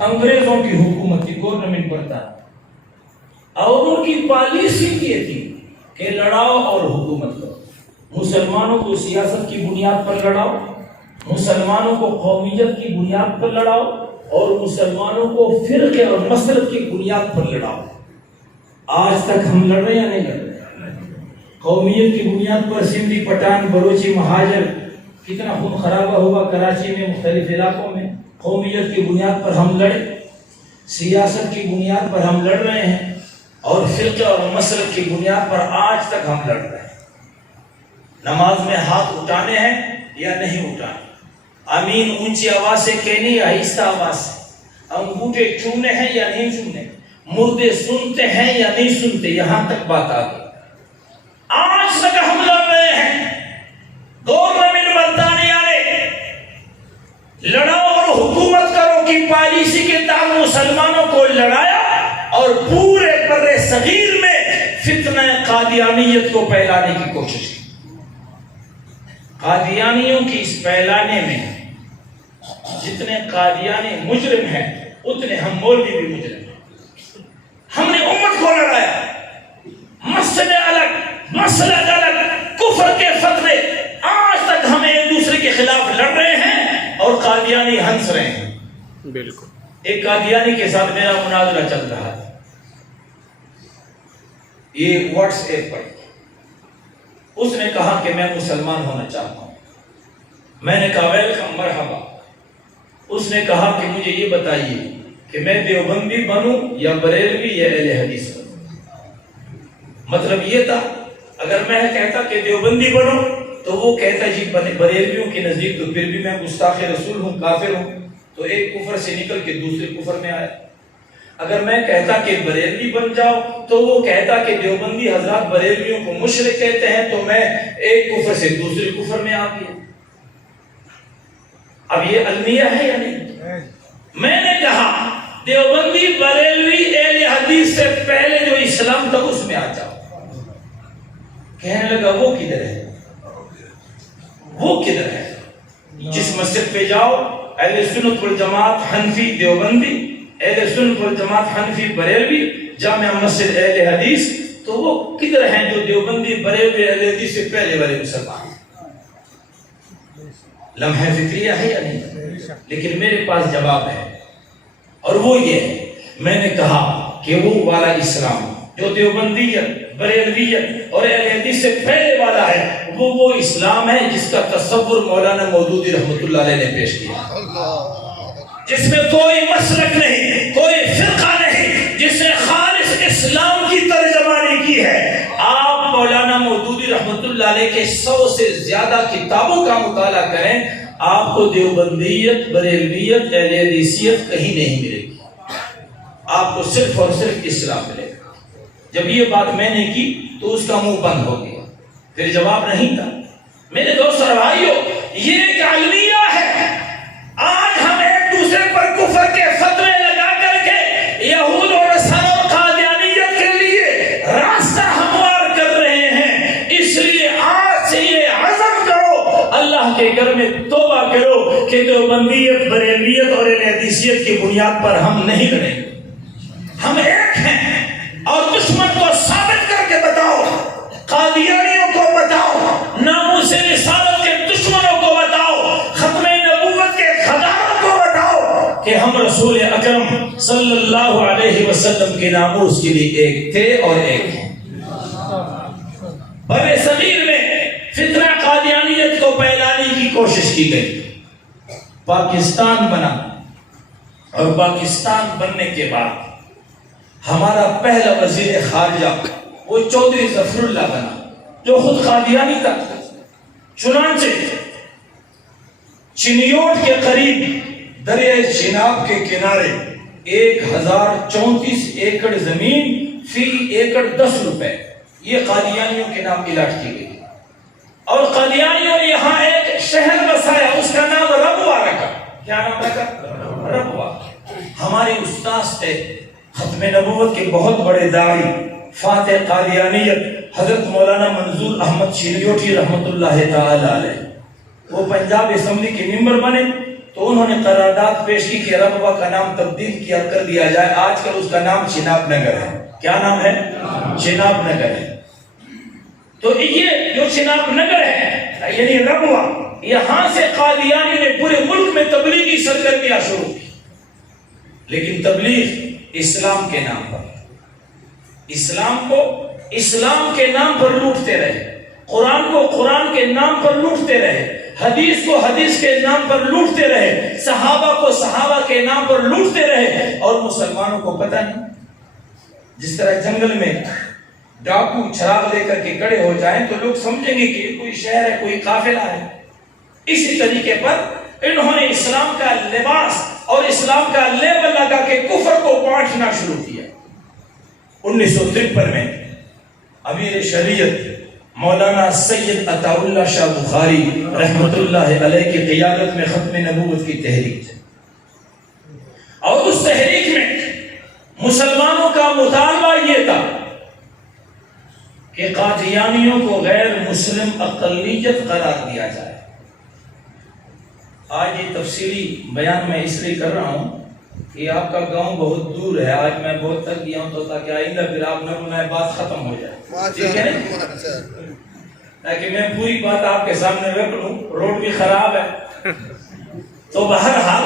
انگریزوں کی حکومت تھی، گورنمنٹ بنتا، اور ان کی پالیسی یہ تھی کہ لڑاؤ اور حکومت کرو، مسلمانوں کو سیاست کی بنیاد پر لڑاؤ، مسلمانوں کو قومیت کی بنیاد پر لڑاؤ، اور مسلمانوں کو فرقے اور مسلک کی بنیاد پر لڑاؤ۔ آج تک ہم لڑ رہے ہیں یا نہیں لڑ رہے؟ قومیت کی بنیاد پر سندھی، پٹھان، بلوچی، مہاجر، کتنا خون خرابہ ہوا کراچی میں، مختلف علاقوں میں۔ قومیت کی بنیاد پر ہم لڑے، سیاست کی بنیاد پر ہم لڑ رہے ہیں، اور فرقے اور مسلک کی بنیاد پر آج تک ہم لڑ رہے ہیں۔ نماز میں ہاتھ اٹھانے ہیں یا نہیں اٹھانے، آمین اونچی آواز سے کہنی یا آہستہ آواز سے، انگوٹھے چھونے ہیں یا نہیں چھونے، مردے سنتے ہیں یا نہیں سنتے، یہاں تک بات آ گئی۔ آج تک ہم لڑ رہے ہیں۔ گورنمنٹ برطانیہ نے لڑاؤ اور حکومت کرو کی پالیسی کے تحت مسلمانوں کو لڑایا، اور پورے بر صغیر میں فتنہ قادیانیت کو پھیلانے کی کوشش کی۔ قادیانیوں کی اس پھیلانے میں جتنے قادیانی مجرم ہیں اتنے ہم مولوی بھی مجرم ہیں۔ ہم نے امت کو لڑایا، مسجد الگ، مسلک الگ، کفر کے فتوے، آج تک ہم ایک دوسرے کے خلاف لڑ رہے ہیں اور قادیانی ہنس رہے ہیں۔ بالکل۔ ایک قادیانی کے ساتھ میرا مناظرہ چل رہا تھا، یہ واٹس ایپ پر۔ اس نے کہا کہ میں مسلمان ہونا چاہتا ہوں۔ میں نے کہا ویلکم، مرحبا۔ اس نے کہا کہ مجھے یہ بتائیے کہ میں دیوبندی بنوں یا بریلوی یا اہل حدیث بنوں۔ مطلب یہ تھا اگر میں کہتا کہ دیوبندی بنوں تو وہ کہتا جی بریلویوں کے نزدیک تو پھر بھی میں گستاخ رسول ہوں، کافر ہوں، تو ایک کفر سے نکل کے دوسرے کفر میں آیا۔ اگر میں کہتا کہ بریلوی بن جاؤ تو وہ کہتا کہ دیوبندی حضرات بریلویوں کو مشرک کہتے ہیں، تو میں ایک کفر سے دوسرے کفر میں آ گیا۔ اب یہ المیہ ہے یا نہیں؟ میں نے کہا دیوبندی، بریلوی، اہل حدیث سے پہلے جو اسلام تھا اس میں آ جاؤ۔ کہنے لگا وہ کدھر ہے، وہ کدھر ہے؟ جس مسجد پہ جاؤ اہل سنت والجماعت حنفی دیوبندی، اہل سنت والجماعت حنفی بریلوی، جامع مسجد اہل حدیث، تو وہ کدھر ہیں جو دیوبندی، بریلوی، اہل حدیث سے پہلے والے مسلمان؟ لمحہ فکریہ ہے یا نہیں؟ لیکن میرے پاس جواب ہے، اور وہ یہ ہے، میں نے کہا کہ وہ والا اسلام جو دیوبندیت، بریلویت اور اہل حدیث سے پہلے والا ہے، وہ اسلام ہے جس کا تصور مولانا مودودی رحمۃ اللہ علیہ نے پیش کیا، جس میں کوئی مسلک نہیں، کوئی فرقہ نہیں، جس نے خالص اسلام کی ترجمانی کی ہے۔ آپ مولانا مودودی رحمۃ اللہ علیہ کے 100 سے زیادہ کتابوں کا مطالعہ کریں، آپ کو دیوبندیت، بریلویت، اہل حدیثیت کہیں نہیں ملے گی، آپ کو صرف اور صرف اسلام ملے گا۔ جب یہ بات میں نے کی تو اس کا منہ بند ہو گیا، پھر جواب نہیں تھا۔ میرے دوست اور بھائیو، یہ ایک المیہ ہے۔ آج ہم ایک دوسرے پر کفر کے فتوے لگا کر کے یہود اور نصارہ اور قادیانیت کے لیے راستہ ہموار کر رہے ہیں۔ اس لیے آج سے یہ عزم کرو، اللہ کے گھر میں توبہ کرو کہ دیوبندیت، بریلویت اور اہل حدیثیت کی بنیاد پر ہم نہیں لڑیں گے۔ ہم ایک ہیں، اور دشمن کو ثابت کر کے بتاؤ، قادیانیوں کو بتاؤ، ناموس رسالت کے دشمنوں کو بتاؤ، ختم نبوت کے خداعوں کو بتاؤ کہ ہم رسول اکرم صلی اللہ علیہ وسلم کے ناموس کے لیے ایک تھے اور ایک ہیں۔ بر صغیر میں فتنہ قادیانیت کو پھیلانے کی کوشش کی گئی، پاکستان بنا، اور پاکستان بننے کے بعد ہمارا پہلا وزیر خارجہ وہ چودھری ظفر اللہ بنا، جو خود قادیانی تھا۔ چنانچہ چنیوٹ کے قریب دریائے چناب کے کنارے 1034 ایکڑ زمین فی ایکڑ 10 روپے یہ قادیانیوں کے نام الاٹ کی گئی، اور قادیانیوں نے یہاں ایک شہر بسایا، اس کا نام ربوہ رکھا۔ کیا نام رکھا؟ ربوہ۔ ہمارے استاذ تھے، ختم نبوت کے بہت بڑے داعی، فاتح قادیانیت، حضرت مولانا منظور احمد چنیوٹی رحمت اللہ تعالی علیہ۔ وہ پنجاب اسمبلی کے ممبر بنے تو انہوں نے قرارداد پیش کی کہ ربوہ کا نام تبدیل کر دیا جائے. آج کل اس کا نام چناب نگر ہے. کیا نام ہے؟ چناب نگر ہے. تو یہ جو چناب نگر ہے یعنی ربوہ، یہاں سے قادیانی نے پورے ملک میں تبلیغی سرگرمیاں شروع کی. لیکن تبلیغ اسلام کے نام پر، اسلام کو اسلام کے نام پر لوٹتے رہے، قرآن کو قرآن کے نام پر لوٹتے رہے، حدیث کو حدیث کے نام پر لوٹتے رہے، صحابہ کو صحابہ کے نام پر لوٹتے رہے. اور مسلمانوں کو پتہ نہیں، جس طرح جنگل میں ڈاکو چراغ لے کر کے کھڑے ہو جائیں تو لوگ سمجھیں گے کہ کوئی شہر ہے، کوئی قافلہ ہے. اسی طریقے پر انہوں نے اسلام کا لباس اور اسلام کا لیبل لگا کے کفر کو بانٹنا شروع کیا. 1953 میں امیر شریعت مولانا سید عطا اللہ شاہ بخاری رحمت اللہ علیہ کی قیادت میں ختم نبوت کی تحریک تھی، اور اس تحریک میں مسلمانوں کا مطالبہ یہ تھا کہ قادیانیوں کو غیر مسلم اقلیت قرار دیا جائے. آج یہ تفصیلی بیان میں اس لیے کر رہا ہوں کہ آپ کا گاؤں بہت دور ہے. آج میں بہت تک گیا ہوں تو تاکہ آئندہ پھر آپ نہ بنائے بات ختم ہو جائے، ٹھیک ہے نا، تاکہ میں پوری بات آپ کے سامنے رکھ لوں. روڈ بھی خراب ہے. تو بہرحال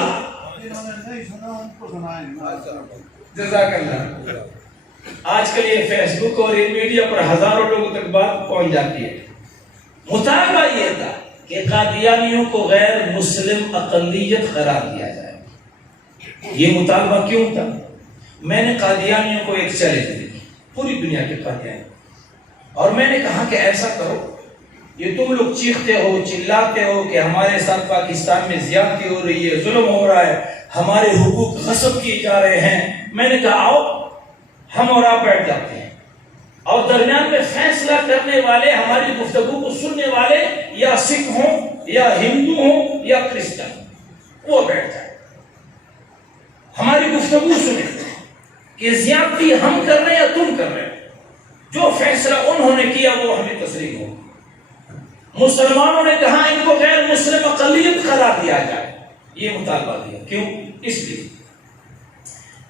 جزاک اللہ. آج کل یہ فیس بک اور یہ میڈیا پر ہزاروں لوگوں تک بات پہنچ جاتی ہے. مطالبہ یہ تھا کہ قادیانیوں کو غیر مسلم اقلیت قرار دیا جائے. یہ مطالبہ کیوں تھا؟ میں نے قادیانیوں کو ایک چیلنج دی، پوری دنیا کے قادیانی، اور میں نے کہا کہ ایسا کرو، یہ تم لوگ چیختے ہو چلاتے ہو کہ ہمارے ساتھ پاکستان میں زیادتی ہو رہی ہے، ظلم ہو رہا ہے، ہمارے حقوق غصب کیے جا رہے ہیں. میں نے کہا آؤ ہم اور آپ بیٹھ جاتے ہیں، اور درمیان میں فیصلہ کرنے والے، ہماری گفتگو کو سننے والے یا سکھ ہوں یا ہندو ہوں یا کرسچن، وہ بیٹھ جائیں، ہماری گفتگو سنیں کہ زیادتی ہم کر رہے ہیں یا تم کر رہے ہیں. جو فیصلہ انہوں نے کیا وہ ہمیں تسلیم ہو. مسلمانوں نے کہا ان کو غیر مسلم اقلیت قرار دیا جائے. یہ مطالبہ دیا. کیوں؟ اس لیے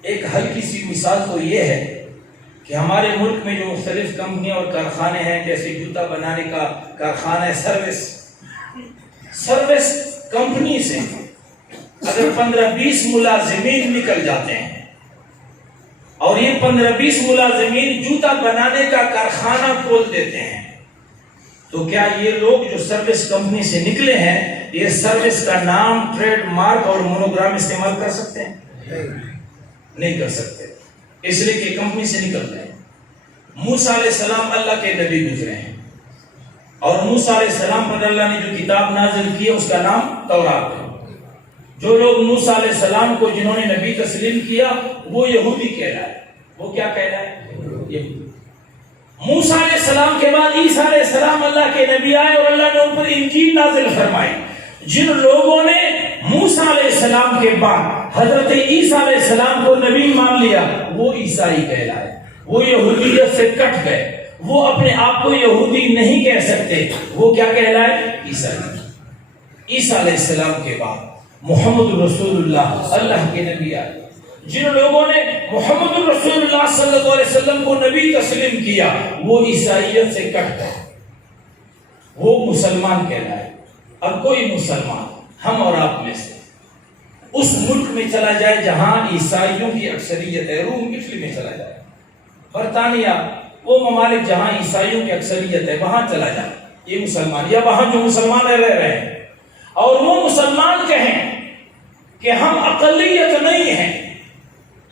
ایک ہلکی سی مثال تو یہ ہے کہ ہمارے ملک میں جو مختلف کمپنیاں اور کارخانے ہیں، جیسے جوتا بنانے کا کارخانہ ہے، سروس کمپنی سے اگر 15-20 ملازمین نکل جاتے ہیں اور یہ 15-20 ملازمین جوتا بنانے کا کارخانہ کھول دیتے ہیں، تو کیا یہ لوگ جو سروس کمپنی سے نکلے ہیں یہ سروس کا نام، ٹریڈ مارک اور مونوگرام استعمال کر سکتے ہیں؟ نہیں کر سکتے، اس لیے کہ کمپنی سے نکل گئے. موسیٰ علیہ السلام اللہ کے نبی گزرے ہیں، اور موسیٰ علیہ السلام پر اللہ نے جو کتاب نازل کی ہے اس کا نام تورات ہے. جو لوگ موسیٰ علیہ السلام کو جنہوں نے نبی تسلیم کیا وہ یہودی کہلائے. وہ کیا کہلائے؟ یہودی. موسیٰ علیہ السلام کے بعد عیسیٰ علیہ السلام اللہ کے نبی آئے اور اللہ نے ان پر انجیل نازل فرمائی. جن لوگوں نے موسیٰ علیہ السلام کے بعد حضرت عیسیٰ علیہ السلام کو نبی مان لیا وہ عیسائی کہلائے. وہ یہودیت سے کٹ گئے، وہ اپنے آپ کو یہودی نہیں کہہ سکتے، وہ کیا کہلائے؟ عیسائی. عیسیٰ علیہ السلام کے بعد محمد رسول اللہ اللہ کے نبی آئے. جن لوگوں نے محمد رسول اللہ صلی اللہ علیہ وسلم کو نبی تسلیم کیا وہ عیسائیت سے کٹ گئے، وہ مسلمان کہلائے. اب کوئی مسلمان ہم اور آپ میں سے اس ملک میں چلا جائے جہاں عیسائیوں کی اکثریت ہے، روم اٹلی میں چلا جائے، برطانیہ، وہ ممالک جہاں عیسائیوں کی اکثریت ہے وہاں چلا جائے یہ مسلمان، یا وہاں جو مسلمان رہ رہے ہیں اور وہ مسلمان کہیں کہ ہم اقلیت نہیں ہیں،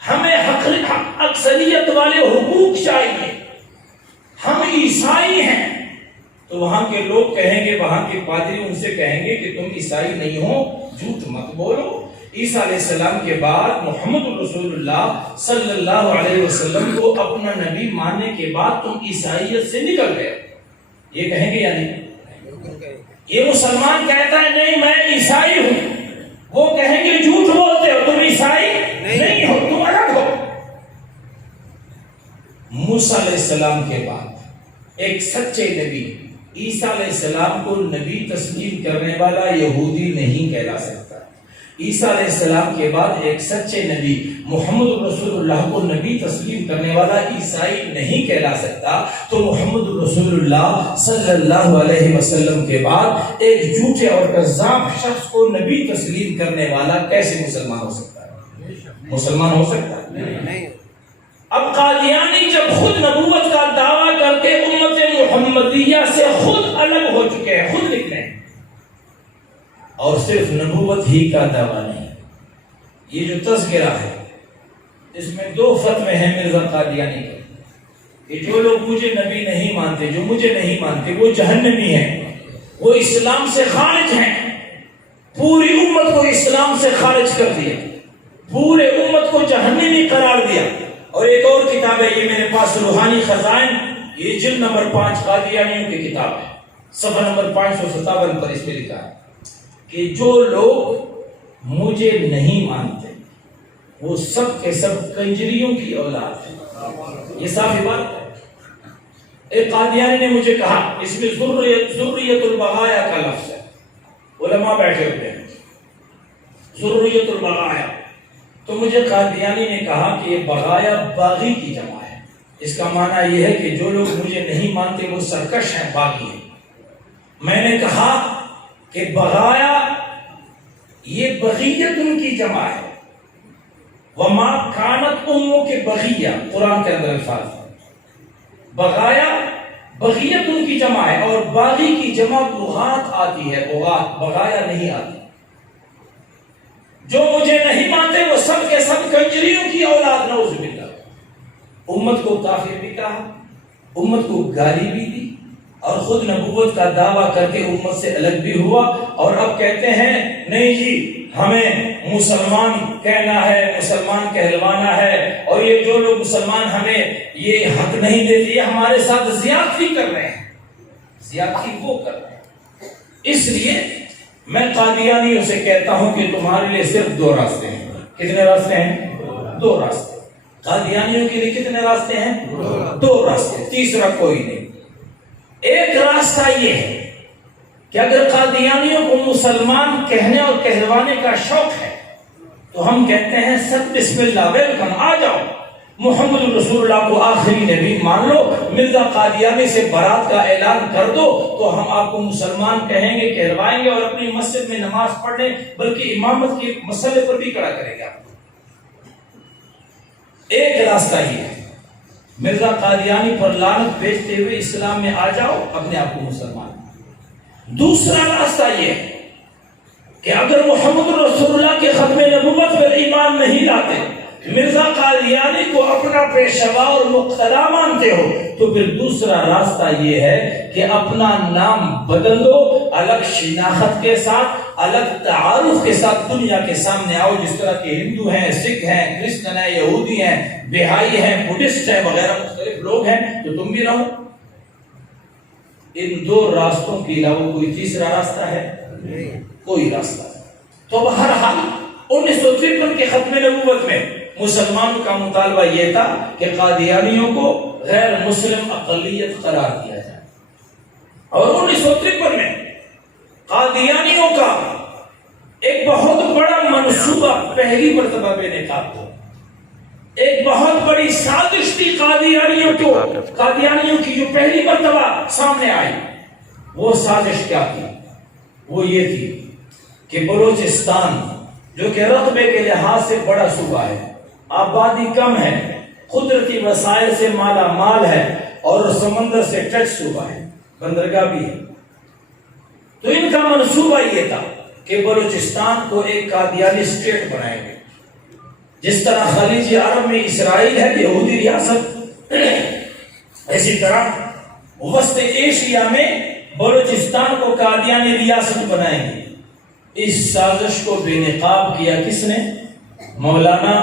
ہمیں اکثریت والے حقوق چاہیے، ہم عیسائی ہیں، تو وہاں کے لوگ کہیں گے، وہاں کے پادری ان سے کہیں گے کہ تم عیسائی نہیں ہو، جھوٹ مت بولو. عیسیٰ علیہ السلام کے بعد محمد رسول اللہ صلی اللہ علیہ وسلم کو اپنا نبی ماننے کے بعد تم عیسائیت سے نکل گئے. یہ کہیں گے یا نہیں؟ یہ مسلمان کہتا ہے نہیں میں عیسائی ہوں، وہ کہیں گے جھوٹ بولتے ہو، تم عیسائی نہیں ہو، تم الگ ہو. موسیٰ علیہ السلام کے بعد ایک سچے نبی عیسیٰ علیہ السلام کو نبی تسلیم کرنے والا یہودی نہیں کہلا سکتا. عیسیٰ علیہ السلام کے بعد ایک سچے نبی محمد رسول اللہ کو نبی تسلیم کرنے والا عیسائی نہیں کہلا سکتا، تو محمد رسول اللہ صلی اللہ علیہ وسلم کے بعد ایک جھوٹے اور کذاب شخص کو نبی تسلیم کرنے والا کیسے مسلمان ہو سکتا ہے؟ مسلمان ہو سکتا ہے؟ اب قادیانی جب خود نبوت کا دعویٰ کر کے امت محمدیہ سے خود الگ ہو چکے ہیں، خود نکلے ہیں، اور صرف نبوت ہی کا دعویٰ نہیں، یہ جو تذکرہ ہے اس میں 2 فتوے ہیں مرزا قادیانی کے کہ جو لوگ مجھے نبی نہیں مانتے، جو مجھے نہیں مانتے، وہ جہنمی ہیں، وہ اسلام سے خارج ہیں، پوری امت کو اسلام سے خارج کر دیا، پورے امت کو جہنمی قرار دیا۔ اور ایک اور کتاب ہے، یہ میرے پاس روحانی خزائن، یہ جلد نمبر 5 قادیانیوں کی کتاب ہے، صفحہ نمبر 557 پر اس پہ لکھا ہے کہ جو لوگ مجھے نہیں مانتے وہ سب کے سب کنجریوں کی اولاد ہے۔ یہ صافی بات ہے۔ ایک قادیانی نے مجھے کہا، اس میں ذریت البغایا کا لفظ ہے، علماء بیٹھے ہوتے ہیں، ذریت البغایا، تو مجھے قادیانی نے کہا کہ یہ بغایا باغی کی جمع ہے، اس کا معنی یہ ہے کہ جو لوگ مجھے نہیں مانتے وہ سرکش ہیں، باغی ہیں۔ میں نے کہا کہ بغایا یہ بغیت ان کی جمع ہے، وما کانت اموں کے بغیہ، قرآن کے اندر الفاظ ہے، بغایا بغیت ان کی جمع ہے، اور باغی کی جمع بغات آتی ہے، بغایا نہیں آتی۔ جو مجھے نہیں مانتے وہ سب کے سب کنجریوں کی اولاد، نعوذ باللہ۔ امت کو کافر بھی کہا، امت کو گالی بھی دی، اور خود نبوت کا دعویٰ کر کے امت سے الگ بھی ہوا، اور اب کہتے ہیں نہیں جی ہمیں مسلمان کہنا ہے، مسلمان کہلوانا ہے، اور یہ جو لوگ مسلمان ہمیں یہ حق نہیں دیتے، یہ ہمارے ساتھ زیادتی کر رہے ہیں، زیادتی وہ کر رہے ہیں۔ اس لیے میں قادیانیوں سے کہتا ہوں کہ تمہارے لیے صرف 2 راستے ہیں۔ کتنے راستے ہیں؟ 2 راستے۔ قادیانیوں کے لیے کتنے راستے ہیں؟ 2 راستے، تیسرا کوئی نہیں۔ ایک راستہ یہ ہے کہ اگر قادیانیوں کو مسلمان کہنے اور کہلوانے کا شوق ہے تو ہم کہتے ہیں سب بسم اللہ، ویلکم، آ جاؤ، محمد رسول اللہ کو آخری نبی مان لو، مرزا قادیانی سے برات کا اعلان کر دو، تو ہم آپ کو مسلمان کہیں گے، کہلوائیں گے، اور اپنی مسجد میں نماز پڑھنے بلکہ امامت کے مسئلے پر بھی کھڑا کریں گے۔ ایک راستہ یہ ہے، مرزا قادیانی پر لعنت بھیجتے ہوئے اسلام میں آ جاؤ، اپنے آپ کو مسلمان۔ دوسرا راستہ یہ ہے کہ اگر محمد رسول اللہ کے ختم نبوت پر ایمان نہیں لاتے، مرزا قادیانی کو اپنا پیشوا اور مقتدا مانتے ہو، تو پھر دوسرا راستہ یہ ہے کہ اپنا نام بدل دو، الگ شناخت کے ساتھ، الگ تعارف کے ساتھ دنیا کے سامنے آؤ، جس طرح کہ ہندو ہیں، سکھ ہیں، کرسچن ہیں، یہودی ہیں، بہائی ہیں، بدھسٹ ہیں، وغیرہ مختلف لوگ ہیں، تو تم بھی رہو۔ ان 2 راستوں کے علاوہ کوئی تیسرا راستہ ہے؟ کوئی راستہ ہے۔ تو بہرحال 1953 کے ختم نبوت میں مسلمانوں کا مطالبہ یہ تھا کہ قادیانیوں کو غیر مسلم اقلیت قرار دیا جائے، اور 1953 میں قادیانیوں کا ایک بہت بڑا منصوبہ پہلی مرتبہ بے نقاب ہوا، ایک بہت بڑی سازش تھی قادیانیوں کی جو پہلی مرتبہ سامنے آئی۔ وہ سازش کیا تھی؟ وہ یہ تھی کہ بلوچستان جو کہ رقبے کے لحاظ سے بڑا صوبہ ہے، آبادی کم ہے، قدرتی وسائل سے مالا مال ہے، اور سمندر سے ٹچ صوبہ ہے، بندرگاہ بھی ہے، تو ان کا منصوبہ یہ تھا کہ بلوچستان کو ایک قادیانی اسٹیٹ بنائیں گے، جس طرح خلیج عرب میں اسرائیل ہے یہودی ریاست، اسی طرح وسط ایشیا میں بلوچستان کو قادیانی ریاست بنائیں گے۔ اس سازش کو بے نقاب کیا کس نے؟ مولانا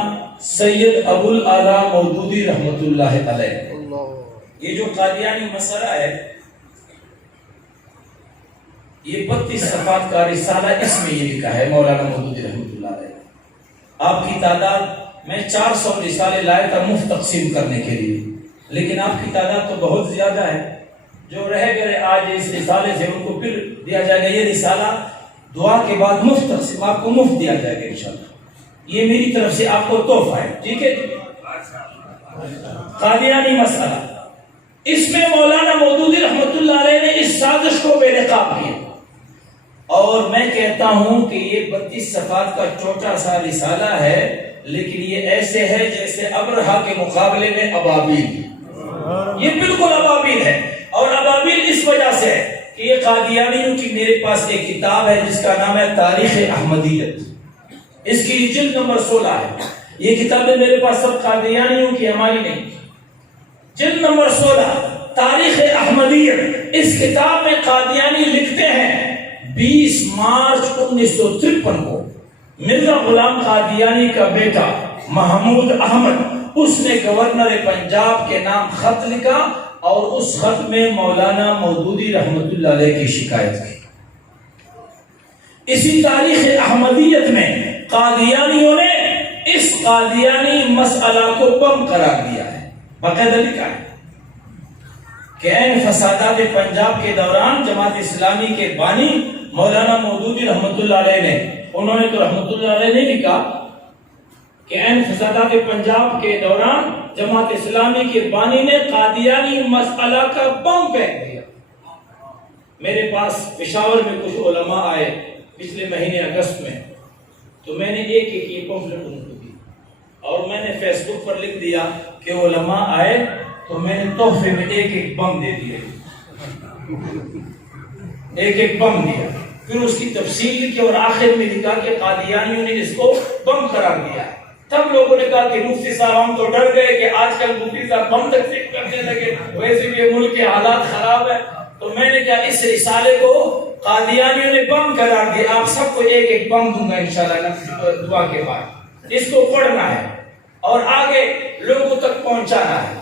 سید ابو الاعلی مودودی رحمت اللہ علیہ۔ یہ جو قادیانی مسئلہ ہے، یہ 32 صفحات کا رسالہ، اس میں یہ لکھا ہے مولانا مودودی رحمت اللہ علیہ۔ آپ کی تعداد، میں 400 رسالے لایا تھا مفت تقسیم کرنے کے لیے، لیکن آپ کی تعداد تو بہت زیادہ ہے، جو رہ گئے آج اس رسالے سے ان کو پھر دیا جائے گا۔ یہ رسالہ دعا کے بعد مفت تقسیم آپ کو مفت دیا جائے گا انشاءاللہ. یہ میری طرف سے آپ کو تحفہ ہے. ٹھیک ہے. قادیانی مسئلہ, اس میں مولانا مودودی رحمت اللہ علیہ نے اس سازش کو بے نقاب کیا, اور میں کہتا ہوں کہ یہ 32 صفحات کا چھوٹا سا رسالہ ہے, لیکن یہ ایسے ہے جیسے ابرہا کے مقابلے میں ابابیل. یہ بالکل ابابیل ہے, اور ابابیل اس وجہ سے ہے کہ یہ قادیانیوں کی میرے پاس ایک کتاب ہے جس کا نام ہے تاریخ احمدیت. اس کی جلد نمبر 16 ہے. یہ کتابیں میرے پاس سب قادیانیوں کی, ہماری نہیں. جلد نمبر 16 تاریخ احمدیت. اس کتاب میں قادیانی لکھتے ہیں 20 مارچ 1953 کو مرزا غلام قادیانی کا بیٹا محمود احمد, اس نے گورنر پنجاب کے نام خط لکھا اور اس خط میں مولانا مودودی رحمت اللہ علیہ کی شکایت کی. اسی تاریخ احمدیت میں قادیانیوں نے اس قادیانی مسئلہ کو بم قرار دیا ہے. باقاعدہ لکھا ہے کہ عین فسادات پنجاب کے دوران جماعت اسلامی کے بانی مولانا مودودی رحمت اللہ علیہ نے, انہوں نے تو رحمت اللہ علیہ نے لکھا کہ عین فسادات پنجاب کے دوران جماعت اسلامی کے بانی نے قادیانی مسئلہ کا بم پھینک دیا. میرے پاس پشاور میں کچھ علماء آئے پچھلے مہینے اگست میں, تو میں نے ایک ایک یہ پمفلٹ ان کو دی, اور میں نے فیس بک پر لکھ دیا کہ علماء آئے تو میں نے تحفے میں ایک ایک بم دے دیے, ایک ایک بم دیا. پھر اس کی تفصیل لکھی اور آخر میں لکھا کہ قادیانیوں نے اس کو بم قرار دیا. تب لوگوں نے کہا کہ مفتی صاحب ہم تو ڈر گئے کہ آج کل مفتی صاحب بم تقسیم کرنے لگے, ویسے بھی ملک کے حالات خراب ہیں. تو میں نے کہا اس رسالے کو قادیانیوں نے بم قرار دیا, آپ سب کو ایک ایک بم دوں گا انشاءاللہ دعا کے بعد. اس کو پڑھنا ہے اور آگے لوگوں تک پہنچانا ہے.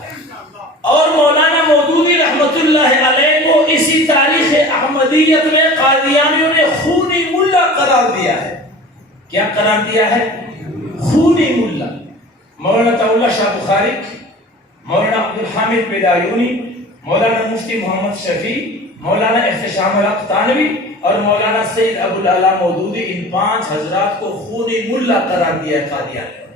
اور مولانا مودودی رحمت اللہ علیہ کو اسی تاریخ احمدیت میں قادیانیوں نے خونی ملا قرار دیا ہے. کیا قرار دیا ہے؟ خونی ملا. مولانا طاولہ شاہ بخاری, مولانا عبدالحامد بیدایونی, مولانا مفتی محمد شفیع, مولانا احتشام الحق تانوی اور مولانا سید ابو العلا مودودی, ان 5 حضرات کو خونی ملا قرار دیا ہے قادیانیوں نے.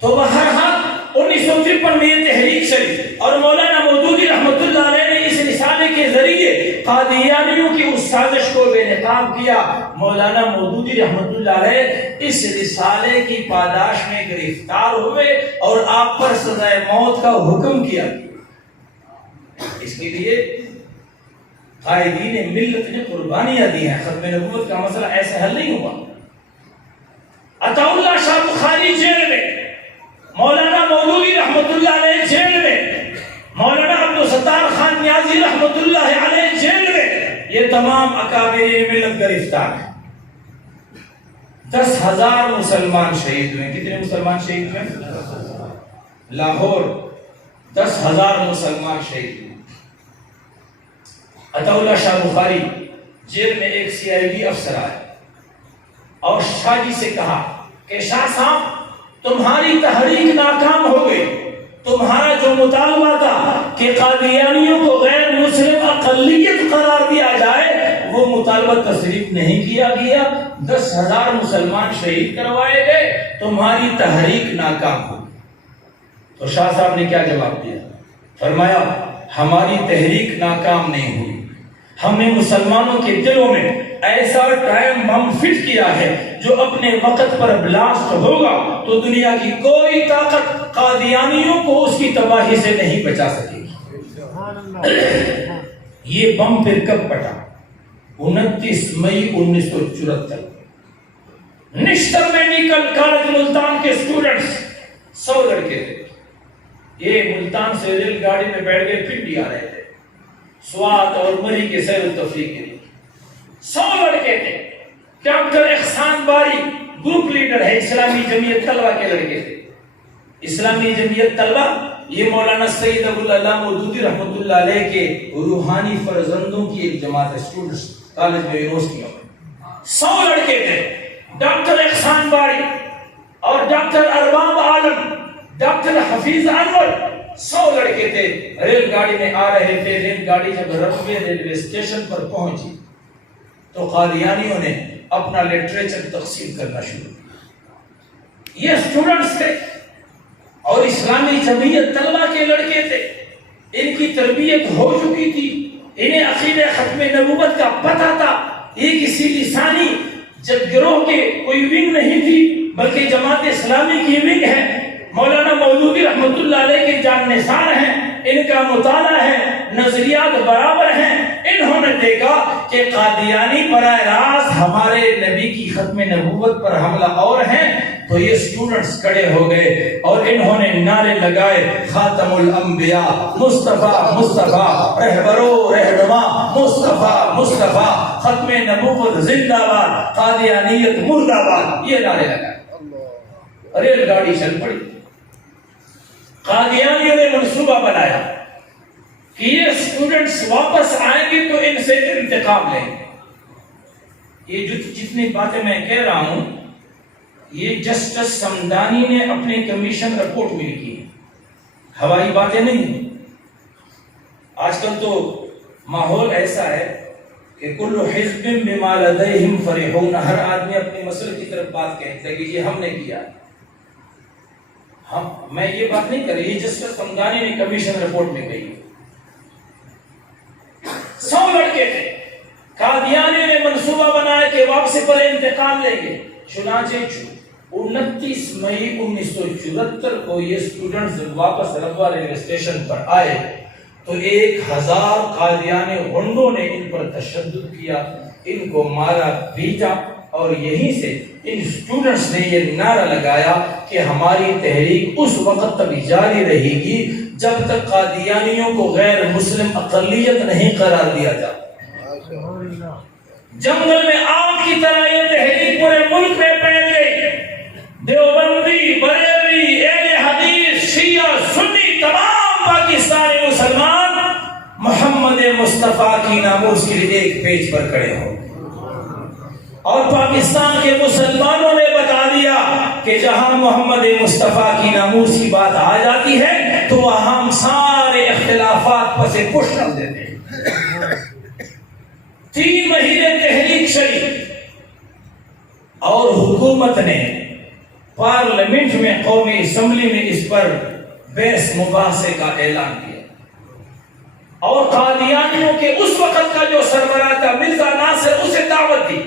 تو بہرحال 1953 میں یہ تحریک چلی اور مولانا مودودی رحمت اللہ علیہ نے اس رسالے کے ذریعے قادیانیوں کی اس سازش کو بے نقاب کیا. مولانا مودودی رحمت اللہ علیہ اس رسالے کی پاداش میں گرفتار ہوئے اور آپ پر سزائے موت کا حکم کیا. اس کے لیے قائدین ملت نے قربانیاں دی ہیں. ختم نبوت کا مسئلہ ایسے حل نہیں ہوا. عطا اللہ شاہ بخاری جیل میں, مولانا مودودی رحمت اللہ علیہ جیل میں, مولانا عبدالستار خان نیازی رحمت اللہ علیہ جیل میں, یہ تمام اکابر ملت گرفتار ہیں. 10,000 مسلمان شہید ہوئے. کتنے مسلمان شہید ہوئے؟ لاہور 10,000 مسلمان شہید ہوئے. عطا اللہ شاہ بخاری جیل میں ایک CID افسر آئے اور شاہ جی سے کہا کہ شاہ صاحب تمہاری تحریک ناکام ہو گئی. تمہارا جو مطالبہ تھا کہ قادیانیوں کو غیر مسلم اقلیت قرار دیا جائے, وہ مطالبہ تصریف نہیں کیا گیا. 10,000 مسلمان شہید کروائے گئے, تمہاری تحریک ناکام ہو. تو شاہ صاحب نے کیا جواب دیا؟ فرمایا ہماری تحریک ناکام نہیں ہوئی, ہم نے مسلمانوں کے دلوں میں ایسا ٹائم بم فٹ کیا ہے جو اپنے وقت پر بلاسٹ ہوگا تو دنیا کی کوئی طاقت قادیانیوں کو اس کی تباہی سے نہیں بچا سکے گی. یہ بم پھر کب پھٹا؟ 29 مئی 1974. نشتر میڈیکل کالج ملتان کے اسٹوڈنٹس 100 لڑکے تھے. یہ ملتان سے ریل گاڑی میں بیٹھ کے پنڈی آ رہے تھے سوات اور مری کے سیر و تفریح کے لیے. 100 لڑکے تھے. ڈاکٹر احسان باری گروپ لیڈر ہے اسلامی جمعیت طلبہ کے لڑکے تھے. اسلامی جمعیت طلبہ یہ مولانا سید ابو العلا مودودی رحمت اللہ علیہ کے روحانی فرزندوں کی ایک جماعت ہے, اسٹوڈنٹس کالج میں یونیورسٹیوں میں. 100 لڑکے تھے. ڈاکٹر احسان باری اور ڈاکٹر ارباب عالم, ڈاکٹر حفیظ انور, 100 لڑکے تھے. ریل گاڑی میں آ رہے تھے. ریل گاڑی جب رنوے ریلوے اسٹیشن پر پہنچی تو قادیانیوں نے اپنا لٹریچر تقسیم کرنا شروع کیا۔ یہ اسٹوڈنٹس تھے اور اسلامی جمعیت طلبہ کے لڑکے تھے، ان کی تربیت ہو چکی تھی، انہیں عقیدہ ختم نبوت کا پتہ تھا۔ یہ کسی لسانی جب گروہ کے کوئی ونگ نہیں تھی بلکہ جماعت اسلامی کی ونگ ہے، مولانا مودودی رحمۃ اللہ علیہ کے جاننثار ہیں، ان کا مطالعہ ہے، نظریات برابر ہیں۔ انہوں نے دیکھا کہ قادیانی براہ راست ہمارے نبی کی ختم نبوت پر حملہ اور ہیں، تو یہ اسٹوڈنٹس کھڑے ہو گئے اور انہوں نے نعرے لگائے، خاتم الانبیاء مصطفیٰ مصطفیٰ، رہبر و رہنما مصطفیٰ مصطفیٰ، ختم نبوت زندہ باد، قادیانیت مردہ باد، یہ نعرے لگائے۔ ریل گاڑی چل پڑی۔ قادیانیوں نے منصوبہ بنایا کہ یہ اسٹوڈنٹس واپس آئیں گے تو ان سے انتقام لیں گے۔ یہ جتنی باتیں میں کہہ رہا ہوں یہ جسٹس سمدانی نے اپنے کمیشن رپورٹ میں لکھی، ہوائی باتیں نہیں۔ آج کل تو ماحول ایسا ہے کہ کل حزب بما لدیہم فرحون، ہر آدمی اپنے مسئلے کی طرف بات کہتا ہے کہ یہ ہم نے کیا۔ میں یہ بات نہیں کر رہی، یہ جسٹس سمدانی نے کمیشن رپورٹ میں کہی۔ 100 لڑکے تھے، قادیانی نے منصوبہ بنایا کہ واپسی پر انتقام لیں گے۔ چنانچہ 29 مئی 1974 کو یہ اسٹوڈنٹس واپس ربوہ ریلوے اسٹیشن پر آئے تو 1000 قادیانی غنڈوں نے ان پر تشدد کیا، ان کو مارا پیٹا، اور یہیں سے ان اسٹوڈنٹس نے یہ نعرہ لگایا کہ ہماری تحریک اس وقت تک جاری رہے گی جب تک قادیانیوں کو غیر مسلم اقلیت نہیں قرار دیا جاتا۔ جنگل میں آگ کی طرح یہ تحریک پورے ملک میں پھیل گئی۔ دیوبندی، بریلوی، اہل حدیث، شیعہ، سنی، تمام پاکستانی مسلمان محمد مصطفیٰ کی ناموس کے لیے ایک پیج پر کھڑے ہو، اور پاکستان کے مسلمانوں نے بتا دیا کہ جہاں محمد مصطفیٰ کی ناموس کی بات آ جاتی ہے تو وہاں ہم سارے اختلافات پسے پش کر دیتے ہیں۔ 3 مہینے تحریک چلی اور حکومت نے پارلیمنٹ میں، قومی اسمبلی میں اس پر بحث مباحثے کا اعلان کیا، اور قادیانیوں کے اس وقت کا جو سربراہ تھا مرزا ناصر، اسے دعوت دی۔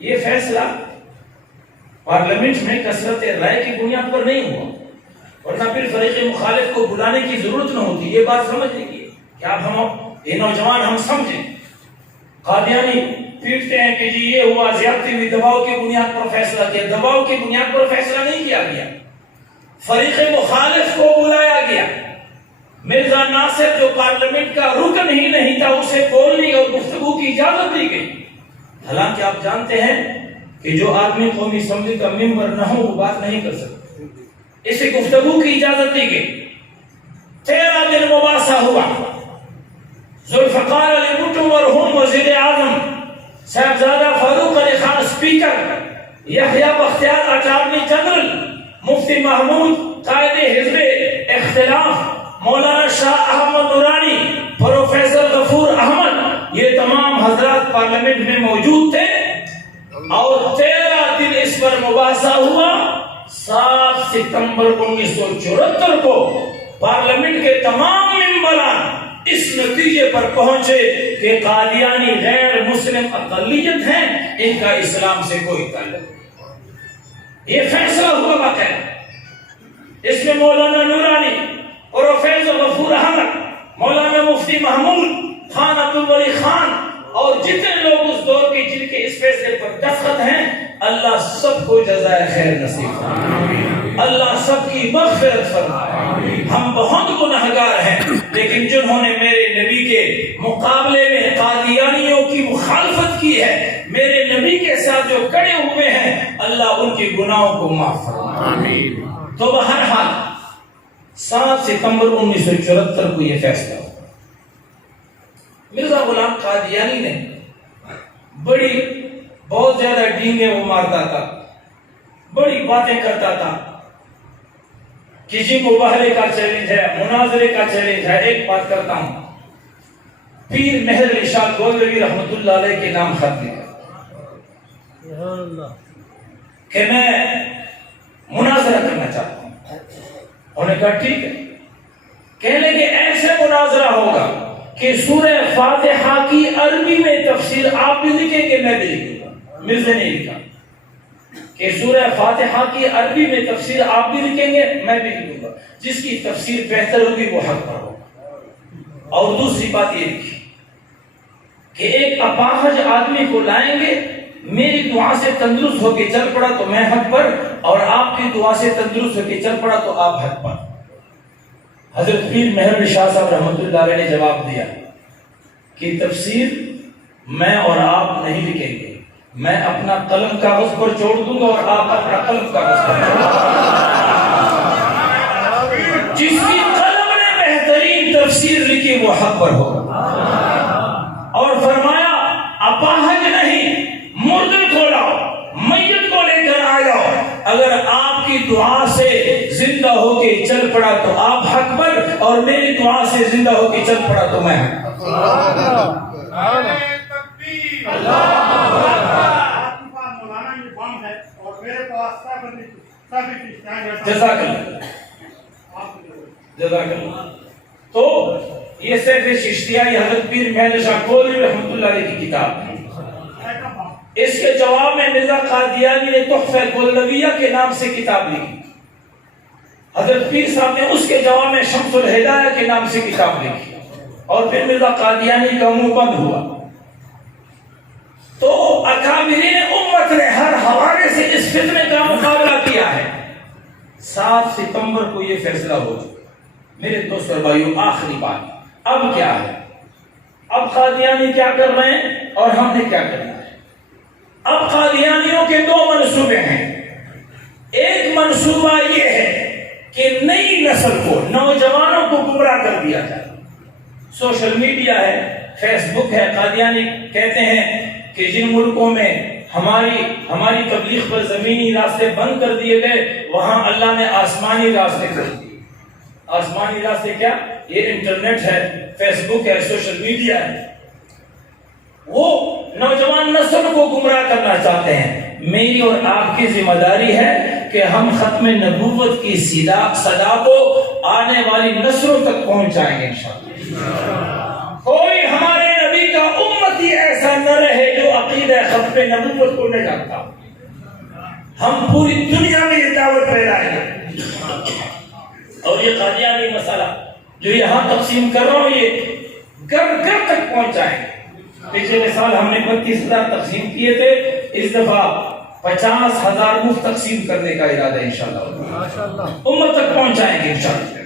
یہ فیصلہ پارلیمنٹ میں کثرت رائے کی بنیاد پر نہیں ہوا، ورنہ پھر فریق مخالف کو بلانے کی ضرورت نہ ہوتی۔ یہ بات سمجھنے کی کہ آپ یہ نوجوان ہم سمجھیں۔ قادیانی پیٹتے ہیں کہ جی یہ ہوا، زیادتی ہوئی، دباؤ کی بنیاد پر فیصلہ کیا۔ دباؤ کی بنیاد پر فیصلہ نہیں کیا گیا، فریق مخالف کو بلایا گیا۔ مرزا ناصر جو پارلیمنٹ کا رکن ہی نہیں تھا، اسے بولنے اور گفتگو کی اجازت دی گئی۔ حالانکہ آپ جانتے ہیں کہ جو آدمی قومی اسمبلی کا ممبر نہ ہو وہ بات نہیں کر سکتا، اسے گفتگو کی اجازت دی گئی۔ 13 دن مباحثہ ہوا۔ ذوالفقار علی بھٹو مرحوم وزیر اعظم، صاحبزادہ فاروق علی خان اسپیکر، یحییٰ بختیار اٹارنی جنرل، مفتی محمود قائد حزب اختلاف، مولانا شاہ احمد نورانی، پروفیسر غفور احمد، یہ تمام حضرات پارلیمنٹ میں موجود تھے، اور 13 دن اس پر مباحثہ ہوا۔ 7 ستمبر 1974 کو پارلیمنٹ کے تمام ممبران اس نتیجے پر پہنچے کہ قادیانی غیر مسلم اقلیت ہیں، ان کا اسلام سے کوئی تعلق نہیں۔ یہ فیصلہ ہوا باقاعدہ، اس میں مولانا نورانی، پروفیسر غفور احمد، مولانا مفتی محمود، خان عبدالولی خان اور جتنے لوگ اس دور کے جن کے اس فیصلے پر دستخط ہیں، اللہ سب کو جزائے خیر نصیب فرمائے، اللہ سب کی مغفرت فرمائے۔ ہم بہت گنہگار ہیں، لیکن جنہوں نے میرے نبی کے مقابلے میں قادیانیوں کی مخالفت کی ہے، میرے نبی کے ساتھ جو کڑے ہوئے ہیں، اللہ ان کی گناہوں کو معاف فرمائے۔ تو بہرحال 7 ستمبر 1974 کو یہ فیصلہ ہوا۔ مرزا غلام قادیانی نے بہت زیادہ ڈینگیں وہ مارتا تھا، بڑی باتیں کرتا تھا، کسی مباہلے کا چیلنج ہے، مناظرے کا چیلنج ہے۔ ایک بات کرتا ہوں، پیر مہر علی شاہ گولوی رحمۃ اللہ علیہ کے نام خط لکھا کہ میں مناظرہ کرنا چاہتا ہوں. انہوں نے کہا ٹھیک ہے. کہنے لگے ایسے مناظرہ ہوگا کہ سورہ فاتحہ کی عربی میں تفسیر آپ بھی لکھیں گے میں بھی لکھوں گا. مرزا نے لکھا کہ سورہ فاتحہ کی عربی میں تفسیر آپ بھی لکھیں گے میں بھی لکھوں گا. جس کی تفسیر بہتر ہوگی وہ حق پر ہوگا. اور دوسری بات یہ لکھی کہ ایک اپاہج آدمی کو لائیں گے, میری دعا سے تندرست ہو کے چل پڑا تو میں حق پر, اور آپ کی دعا سے تندرست ہو کے چل پڑا تو آپ حق پر. حضرت پیر مہر علی شاہ صاحب رحمۃ اللہ علیہ نے جواب دیا کہ تفسیر میں اور آپ نہیں لکھیں گے, میں اپنا قلم کاغذ پر چھوڑ دوں گا اور آپ اپنا قلم کاغذ پر چھوڑ دوں گا. جس کی قلم نے بہترین تفسیر لکھی وہ حق پر ہوگا. اور فرمایا اپاہج نہیں, مردے کو لاؤ, میت کو لے کر آ جاؤ, اگر آپ کی دعا سے زندہ ہو کے چل پڑا تو آپ حق پر, اور میری دعا سے زندہ ہو کے چل پڑا تو میں حق پر. جزاک اللہ. تو یہ سیف چشتیہ حضرت پیر مہر شاہ گولوی رحمۃ اللہ علیہ کی کتاب ہے. اس کے جواب میں مرزا قادیانی نے تحفہ گولویہ کے نام سے کتاب لکھی. حضرت پیر صاحب نے اس کے جواب میں شمس الہدایہ کے نام سے کتاب لکھی, اور پھر مرزا قادیانی کا منہ بند ہوا. تو اکابرین امت نے ہر حوالے سے اس فتنے کا مقابلہ کیا ہے. 7 ستمبر کو یہ فیصلہ ہو چکا. میرے دوست اور بھائیوں, آخری بات اب کیا ہے؟ اب قادیانی کیا کر رہے ہیں اور ہم نے کیا کرنا ہے؟ اب قادیانیوں کے 2 منصوبے ہیں. ایک منصوبہ یہ ہے کہ نئی نسل کو, نوجوانوں کو گمراہ کر دیا جائے. سوشل میڈیا ہے, فیس بک ہے. قادیانی کہتے ہیں کہ جن ملکوں میں ہماری تبلیغ پر زمینی راستے بند کر دیے گئے, وہاں اللہ نے آسمانی راستے کر دیے. آسمانی راستے کیا؟ یہ انٹرنیٹ ہے, فیس بک ہے, سوشل میڈیا ہے. وہ نوجوان نسل کو گمراہ کرنا چاہتے ہیں. میری اور آپ کی ذمہ داری ہے کہ ہم ختم نبوت کی صدا کو آنے والی نسلوں تک پہنچائیں گے انشاءاللہ. کوئی ہمارے نبی کا امتی ایسا نہ رہے جو عقیدہ ختم نبوت کو نہ جانتا. ہم پوری دنیا میں یہ دعوت پھیلائیں گے. اور یہ قادیانی مسئلہ جو یہاں تقسیم کر رہا ہوں, یہ گھر گھر تک پہنچائیں گے. پچھلے سال ہم نے 32,000 تقسیم کیے تھے, اس دفعہ 50,000 مفت تقسیم کرنے کا ارادہ انشاءاللہ امت تک پہنچائیں گے انشاءاللہ.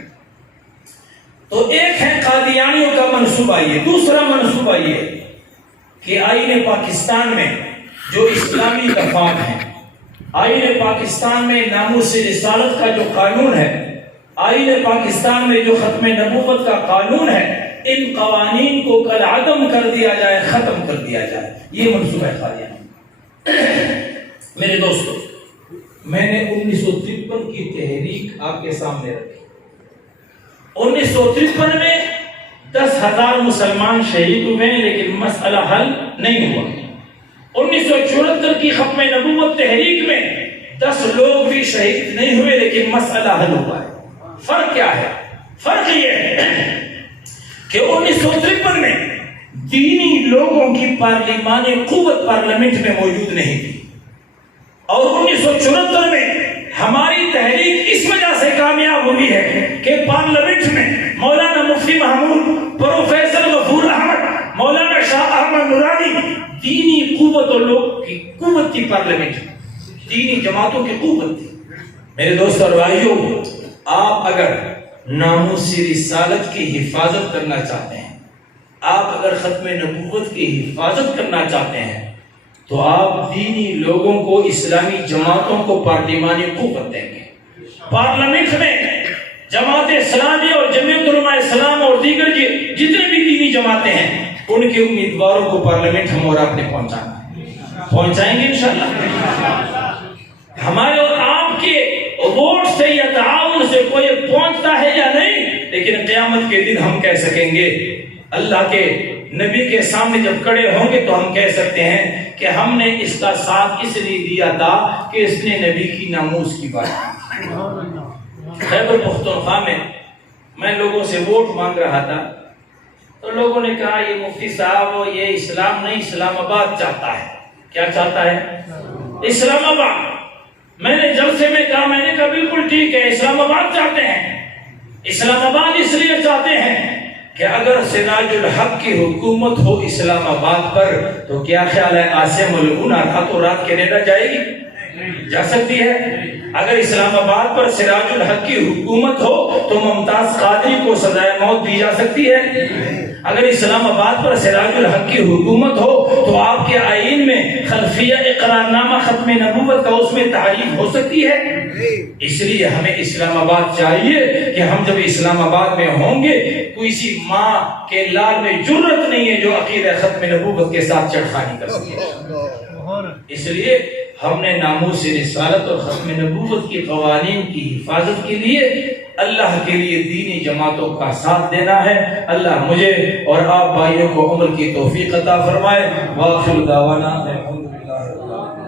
تو ایک ہے قادیانیوں کا منصوبہ یہ. دوسرا منصوبہ یہ کہ آئین پاکستان میں جو اسلامی دفعات ہیں, آئین پاکستان میں ناموس رسالت کا جو قانون ہے, آئین پاکستان میں جو ختم نبوت کا قانون ہے, ان قوانین کو کالعدم کر دیا جائے, ختم کر دیا جائے. یہ منصوبہ ہے قادیانی. میرے دوستو, میں نے 1953 کی تحریک آپ کے سامنے رکھی. 1953 میں 10,000 مسلمان شہید ہوئے, لیکن مسئلہ حل نہیں ہوا. 1974 کی ختم نبوت تحریک میں 10 لوگ بھی شہید نہیں ہوئے, لیکن مسئلہ حل ہوا ہے. فرق کیا ہے؟ فرق یہ ہے کہ 1953 میں دینی لوگوں کی پارلیمانی قوت پارلیمنٹ میں موجود نہیں تھی, اور 1974 میں ہماری تحریک اس وجہ سے کامیاب ہوئی ہے کہ پارلیمنٹ میں مولانا مفتی محمود, پروفیسر غفور احمد, مولانا شاہ احمد نورانی, دینی قوت اور لوگ کی قوت تھی. پارلیمنٹ دینی جماعتوں کی قوت تھی. میرے دوست اور بھائیوں, آپ اگر ناموس رسالت کی حفاظت کرنا چاہتے ہیں, آپ اگر ختم نبوت کی حفاظت کرنا چاہتے ہیں, تو آپ دینی لوگوں کو, اسلامی جماعتوں کو پارلیمانی قوت دیں گے. پارلیمنٹ میں جماعت اسلامی اور جمعیت علماء اسلام اور دیگر جتنے بھی دینی جماعتیں ہیں, ان کے امیدواروں کو پارلیمنٹ ہم اور آپ نے پہنچائیں گے انشاءاللہ. ہمارے اور آپ کے ووٹ سے یا تعاون سے کوئی پہنچتا ہے یا نہیں, لیکن قیامت کے دن ہم کہہ سکیں گے اللہ کے نبی کے سامنے جب کھڑے ہوں گے تو ہم کہہ سکتے ہیں کہ ہم نے اس کا ساتھ اس لیے دیا تھا کہ اس نے نبی کی ناموس کی بات کی۔ خیبر پختونخوا میں لوگوں سے ووٹ مانگ رہا تھا تو لوگوں نے کہا یہ مفتی صاحب یہ اسلام نہیں اسلام آباد چاہتا ہے۔ کیا چاہتا ہے؟ اسلام آباد۔ میں نے جلسے میں کہا بالکل ٹھیک ہے، اسلام آباد چاہتے ہیں۔ اسلام آباد اس لیے چاہتے ہیں کہ اگر سراج الحق کی حکومت ہو اسلام آباد پر تو کیا خیال ہے عاصم الگنا راتوں رات کینیڈا جائے گی؟ جا سکتی ہے؟ اگر اسلام آباد پر سراج الحق کی حکومت ہو تو ممتاز قادری کو سزائے موت دی جا سکتی ہے؟ اگر اسلام آباد پر سراج الحق کی حکومت ہو تو آپ کے آئین میں خلفیہ اقرار نامہ ختم نبوت کا اس میں تعریف ہو سکتی ہے؟ اس لیے ہمیں اسلام آباد چاہیے کہ ہم جب اسلام آباد میں ہوں گے کوئی سی ماں کے لال میں جرت نہیں ہے جو عقیدہ ختم نبوت کے ساتھ چھڑخانی کر سکے۔ اس لیے ہم نے ناموس رسالت اور ختم نبوت کی قوانین کی حفاظت کے لیے اللہ کے لیے دینی جماعتوں کا ساتھ دینا ہے۔ اللہ مجھے اور آپ بھائیوں کو عمل کی توفیق عطا فرمائے۔ وآخر دعوانا الحمدللہ رب العالمین۔